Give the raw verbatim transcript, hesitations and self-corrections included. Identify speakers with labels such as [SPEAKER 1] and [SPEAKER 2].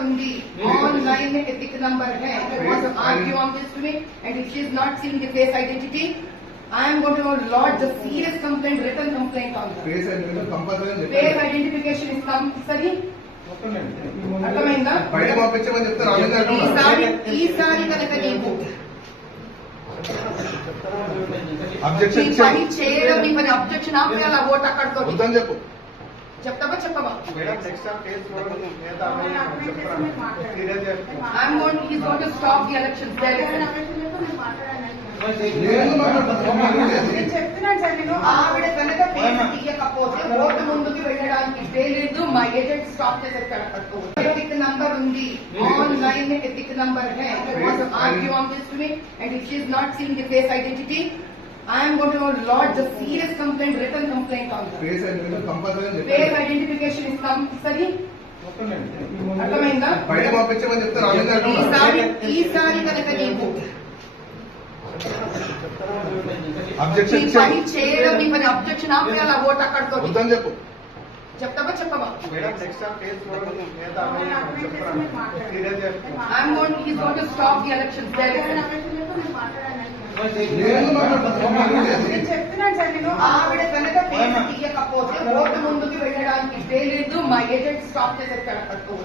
[SPEAKER 1] ఉంది ఆన్లైన్ में ethic number है want to argue on this to me and if she is not seeing the face identity I am going to lodge a serious complaint written complaint on her
[SPEAKER 2] face identification compulsory
[SPEAKER 1] face identification is compulsory అర్థమైందా
[SPEAKER 2] బయట పంపించమని చెప్తారు
[SPEAKER 1] ఈసారి ఈసారి కనుక నీకు
[SPEAKER 2] objection
[SPEAKER 1] పని చేయడం నీ పని అబ్జెక్షన్ ఆపే అలా ఓట్ అక్కడితో
[SPEAKER 2] వద్దని చెప్పు
[SPEAKER 1] చెప్తావా చెప్పవా
[SPEAKER 2] madam next time case
[SPEAKER 1] I'm going he's going to stop the elections there చెప్తున్నాను సార్ నేను ఆవిడ కనుక పేరు తీయకపోతే ఓటు ముందుకు వెళ్ళడానికి లేదు మా ఏజెంట్ స్టాప్ చేసేస్తాడు అక్కడితో ఎథిక్ నంబర్ ఉంది ఆన్లైన్ में एथिक नंबर है want to argue on this to me and if she is not seeing the face identity I am going to lodge a serious complaint written complaint on her
[SPEAKER 2] face identification compulsory
[SPEAKER 1] face identification is compulsory అర్థమైందా
[SPEAKER 2] బయట పంపించమని చెప్తారు
[SPEAKER 1] ఈసారి ఈసారి కనుక నీకు
[SPEAKER 2] objection
[SPEAKER 1] పని చేయడం నీ పని అబ్జెక్షన్ ఆపే అలా ఓట్ అక్కడితో
[SPEAKER 2] వద్దని చెప్పు
[SPEAKER 1] చెప్తావా చెప్పవా
[SPEAKER 2] madam next time case
[SPEAKER 1] I'm going he's going to stop the elections there చెప్తున్నాను సార్ నేను ఆవిడ కనుక పేరు తీయకపోతే ఓటు ముందుకు వెళ్ళడానికి లేదు మా ఏజెంట్ స్టాప్ చేసేస్తాడు అక్కడితో